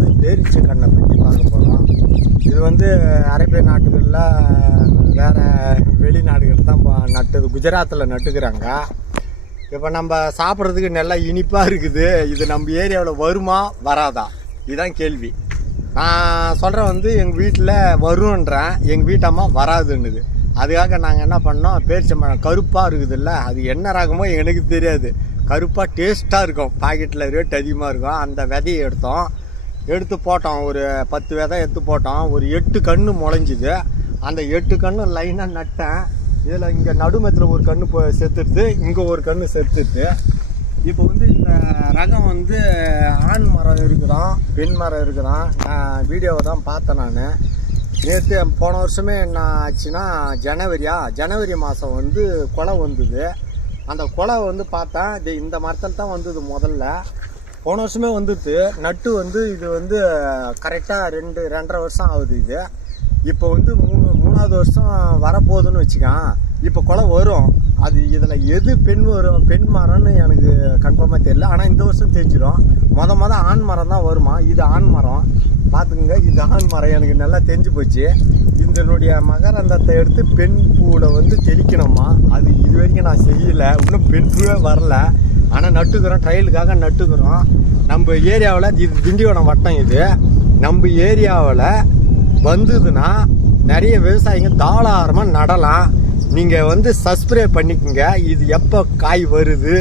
வந்து பேரிச்சை கண்ணை பற்றி பார்க்க போகிறோம். இது வந்து அரேபிய நாட்டுகளில் வேறு வெளிநாடுகள் தான் நட்டுது, குஜராத்தில் நட்டுக்கிறாங்க. இப்போ நம்ம சாப்பிட்றதுக்கு நல்லா இனிப்பாக இருக்குது. இது நம்ம ஏரியாவில் வருமா வராதா இதுதான் கேள்வி. நான் சொல்கிறேன் வந்து எங்கள் வீட்டில் வருன்றேன், எங்கள் வீட்டம்மா வராதுன்னுது. அதுக்காக நாங்கள் என்ன பண்ணோம், பேரிச்சம்பழம் கருப்பாக இருக்குதுல்ல, அது என்ன ரகமோ எனக்கு தெரியாது, கருப்பாக டேஸ்ட்டாக இருக்கும், பாக்கெட்டில் ரேட் அதிகமாக இருக்கும். அந்த விதையை எடுத்து போட்டோம். ஒரு 10 விதை எடுத்து போட்டோம். ஒரு 8 கன்று முளைஞ்சிது. அந்த 8 கன்று லைனாக நட்டேன். இதில் இங்கே நடுமத்தில் ஒரு கன்று செத்துடுது, இங்கே ஒரு கன்று செத்துடுது. இப்போ வந்து இந்த ரகம் வந்து ஆண் மரம் இருக்குதான், பெண் மரம் இருக்குதான். நான் வீடியோவை தான் பார்த்தேன். நான் நேற்று போன வருஷமே என்ன ஆச்சுன்னா, ஜனவரி மாதம் வந்து கொலை வந்தது. அந்த கொலை வந்து பார்த்தேன், இது இந்த மரத்தில் தான் வந்தது முதல்ல. போன வருஷமே வந்துட்டு நட்டு வந்து இது வந்து கரெக்டாக 2.5 வருஷம் ஆகுது. இது இப்போ வந்து மூணாவது வருஷம் வரப்போகுதுன்னு வச்சுக்கான். இப்போ கொலை வரும். அது இதில் எது பெண் மரம்னு எனக்கு கன்ஃபார்மாக தெரியல. ஆனால் இந்த வருஷம் தெரிஞ்சிடும். மொதல் ஆண் மரம் தான் வருமா. இது ஆண் மரம் பார்த்துக்குங்க. இது ஆண் மரம் எனக்கு நல்லா தெரிஞ்சு போச்சு. இதனுடைய மகரந்தத்தை எடுத்து பெண் பூவில் வந்து தெளிக்கணுமா. அது இது வரைக்கும் நான் செய்யலை, இன்னும் பெண் பூவே வரல. ஆனால் நட்டுக்கிறோம், ட்ரையலுக்காக நட்டுக்கிறோம். நம்ம ஏரியாவில் இது திண்டிவனம் வட்டம். இது நம்ம ஏரியாவில் வந்ததுன்னா நிறைய விவசாயிங்க தாராளமாக நடலாம். நீங்கள் வந்து சப்ஸ்கிரைப் பண்ணிக்கோங்க. இது எப்போ காய் வருது,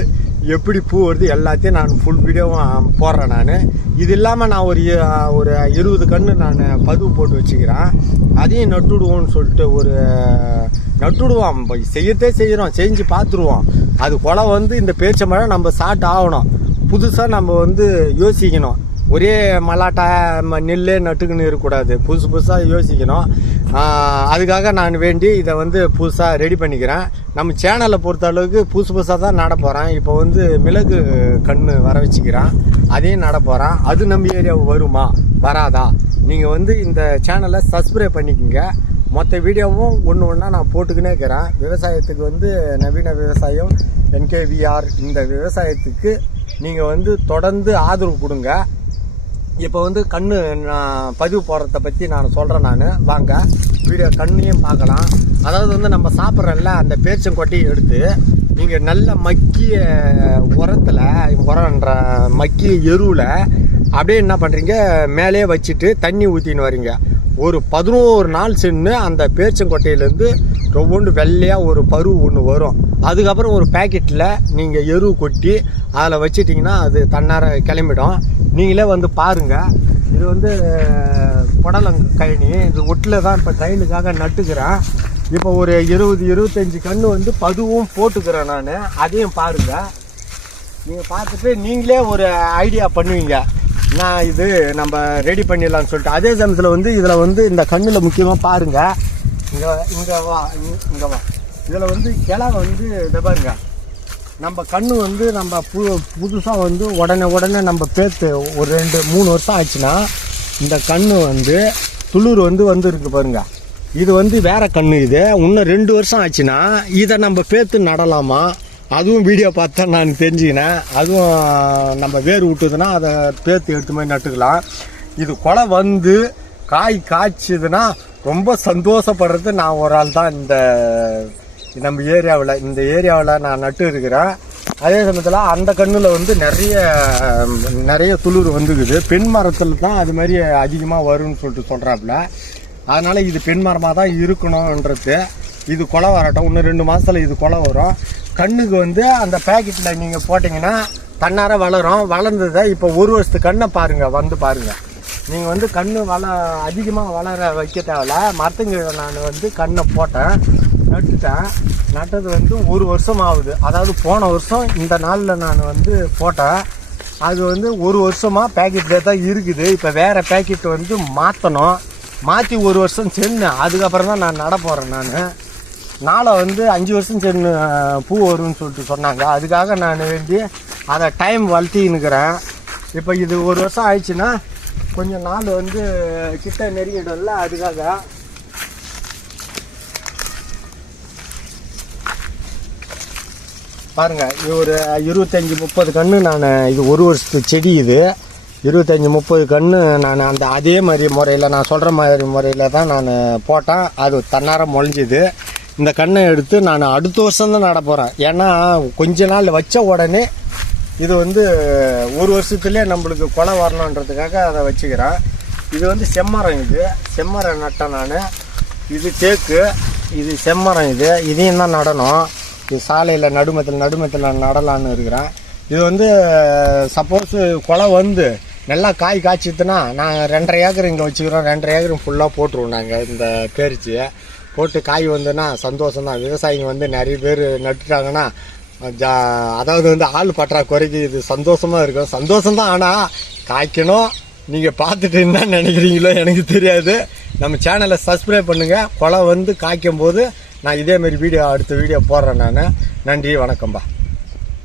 எப்படி பூ வருது எல்லாத்தையும் நான் ஃபுல் வீடியோவும் போடுறேன். நான் இது இல்லாமல் நான் ஒரு 20 கன்று நான் பதிவு போட்டு வச்சுக்கிறேன். அதையும் நட்டுடுவோம்னு சொல்லிட்டு நட்டுடுவோம். செய்யறதே செய்கிறோம், செஞ்சு பார்த்துருவோம். அது கொலை வந்து இந்த பேரிச்சம்பழம் நம்ம சாப்பிட்டு ஆகணும். புதுசாக நம்ம வந்து யோசிக்கணும். ஒரே மல்லாட்டை நெல்லே நட்டுக்குன்னு இருக்கக்கூடாது, புதுசாக யோசிக்கணும். அதுக்காக நான் வேண்டி இதை வந்து புதுசாக ரெடி பண்ணிக்கிறேன். நம்ம சேனலை பொறுத்த அளவுக்கு புதுசாக தான் நட போகிறேன். இப்போ வந்து மிளகு கன்று வர வச்சுக்கிறேன், அதையும் நட போகிறேன். அது நம்ம ஏரியாவுக்கு வருமா வராதா, நீங்கள் வந்து இந்த சேனலை சப்ஸ்கிரைப் பண்ணிக்கோங்க. மொத்த வீடியோவும் ஒன்றா நான் போட்டுக்கினே இருக்கிறேன். விவசாயத்துக்கு வந்து நவீன விவசாயம் NKVR இந்த விவசாயத்துக்கு நீங்கள் வந்து தொடர்ந்து ஆதரவு கொடுங்க. இப்போ வந்து கன்று நான் பதிவு போடுறத பற்றி நான் சொல்கிறேன். நான் வாங்க வீடியோ கண்ணையும் பார்க்கலாம். அதாவது வந்து நம்ம சாப்பிட்றோம்ல, அந்த பேரிச்சங்கொட்டையை எடுத்து நீங்கள் நல்ல மக்கிய உரன்ற மக்கிய எருவில் அப்படியே என்ன பண்ணுறீங்க, மேலே வச்சுட்டு தண்ணி ஊற்றின்னு வரீங்க. ஒரு 11 நாள் சென்று அந்த பேரிச்சங்கொட்டையிலேருந்து ஒவ்வொன்று வெள்ளையாக ஒரு பருவு ஒன்று வரும். அதுக்கப்புறம் ஒரு பேக்கெட்டில் நீங்கள் எரு கொட்டி அதில் வச்சிட்டிங்கன்னா அது தன்னார கிளம்பிடும். நீங்களே வந்து பாருங்கள். இது வந்து புடலங்கழனி, இது ஒட்டில் தான் இப்போ ட்ரையலுக்காக நட்டுக்கிறேன். இப்போ ஒரு 20-25 கன்று வந்து பதுவும் போட்டுக்கிறேன் நான். அதையும் பாருங்கள். நீங்கள் பார்த்துட்டு நீங்களே ஒரு ஐடியா பண்ணுவீங்க, நான் இது நம்ம ரெடி பண்ணிடலான்னு சொல்லிட்டு. அதே சமயத்தில் வந்து இதில் வந்து இந்த கண்ணில் முக்கியமாக பாருங்கள், இங்கே வா. இதில் வந்து கிளை வந்து இதை பாருங்க. நம்ம கண்ணு வந்து நம்ம புதுசாக வந்து உடனே நம்ம பேத்து ஒரு 2-3 வருஷம் ஆச்சுன்னா இந்த கண்ணு வந்து துளிர் வந்து இருக்கு பாருங்க. இது வந்து வேற கண்ணு. இது இன்னும் 2 வருஷம் ஆச்சுன்னா இதை நம்ம பேத்து நடலாமா. அதுவும் வீடியோ பார்த்தா நான் தெரிஞ்சுக்கினேன். அதுவும் நம்ம வேர் விட்டுதுன்னா அதை பேத்து எடுத்து மாதிரி நட்டுக்கலாம். இது கொலை வந்து காய் காய்ச்சிதுன்னா ரொம்ப சந்தோஷப்படுறது நான் ஒரு ஆள் தான். நம்ம இந்த ஏரியாவில் நான் நட்டு இருக்கிறேன். அதே சமயத்தில் அந்த கண்ணில் வந்து நிறைய துளிர் வந்துக்குது. பெண் மரத்தில் தான் அது மாதிரி அதிகமாக வரும்னு சொல்லிட்டு சொல்கிறாப்புல. அதனால் இது பெண் மரமாக தான் இருக்கணுன்றது. இது கொலை வரட்டும், இன்னும் 2 மாதத்தில் இது கொலை வரும். கண்ணுக்கு வந்து அந்த பேக்கெட்டில் நீங்கள் போட்டிங்கன்னா தன்னார வளரும். வளர்ந்ததை இப்போ 1 வருஷத்து கண்ணை பாருங்கள், வந்து பாருங்கள். நீங்கள் வந்து கண்ணு அதிகமாக வளர வைக்க தேவையில்ல. மரத்துங்க நான் வந்து கண்ணை போட்டேன், நட்டது வந்து 1 வருஷம் ஆகுது. அதாவது போன வருஷம் இந்த நாளில் நான் வந்து போட்டேன். அது வந்து 1 வருஷமாக பேக்கெட்லேயே தான் இருக்குது. இப்போ வேறு பேக்கெட் வந்து மாற்றி 1 வருஷம் சென்று அதுக்கப்புறம் தான் நான் நட போகிறேன். நாளை வந்து 5 வருஷம் சென்று பூ வரும்னு சொல்லிட்டு சொன்னாங்க. அதுக்காக நான் வேண்டி அதை டைம் வளர்த்தின்னுக்கிறேன். இப்போ இது 1 வருஷம் ஆயிடுச்சுன்னா கொஞ்சம் நாள் வந்து கிட்ட நெருங்கிடும்ல. அதுக்காக பாருங்கள், இது ஒரு 25-30 கன்று நான் இது 1 வருஷத்து செடி. இது 25-30 கன்று நான் அந்த அதே மாதிரி முறையில் நான் சொல்கிற மாதிரி முறையில் தான் நான் போட்டேன். அது தன்னாரம் முளைஞ்சிது. இந்த கண்ணை எடுத்து நான் அடுத்த வருஷம் தான் நட போகிறேன். ஏன்னா கொஞ்ச நாள் வச்ச உடனே இது வந்து ஒரு வருஷத்துலேயே நம்மளுக்கு கொலை வரணுன்றதுக்காக அதை வச்சுக்கிறேன். இது வந்து செம்மரம். இது செம்மரம் நட்டேன் நான். இது தேக்கு, இது செம்மரம். இதையும் தான் நடணும். இது சாலையில் நடுமத்தில் நடலான்னு இருக்கிறேன். இது வந்து சப்போஸ் கொலை வந்து நல்லா காய் காய்ச்சிதுன்னா நான் 2.5 ஏக்கர் இங்கே வச்சுக்கிறோம். 2.5 ஏக்கர் ஃபுல்லாக போட்டுருவோம் நாங்கள். இந்த பேரிச்சியை போட்டு காய் வந்துன்னா சந்தோஷம்தான். விவசாயிங்க வந்து நிறைய பேர் நட்டுட்டாங்கன்னா அதாவது வந்து ஆள் பற்றாக்குறைக்கு இது சந்தோஷமாக இருக்கும். சந்தோஷம்தான். ஆனால் காய்க்கணும். நீங்கள் பார்த்துட்டு என்ன நினைக்கிறீங்களோ எனக்கு தெரியாது. நம்ம சேனலை சப்ஸ்கிரைப் பண்ணுங்கள். கொலை வந்து காய்க்கும் போது நான் இதேமாரி அடுத்த வீடியோ போடுறேன் நான். நன்றி, வணக்கம்பா.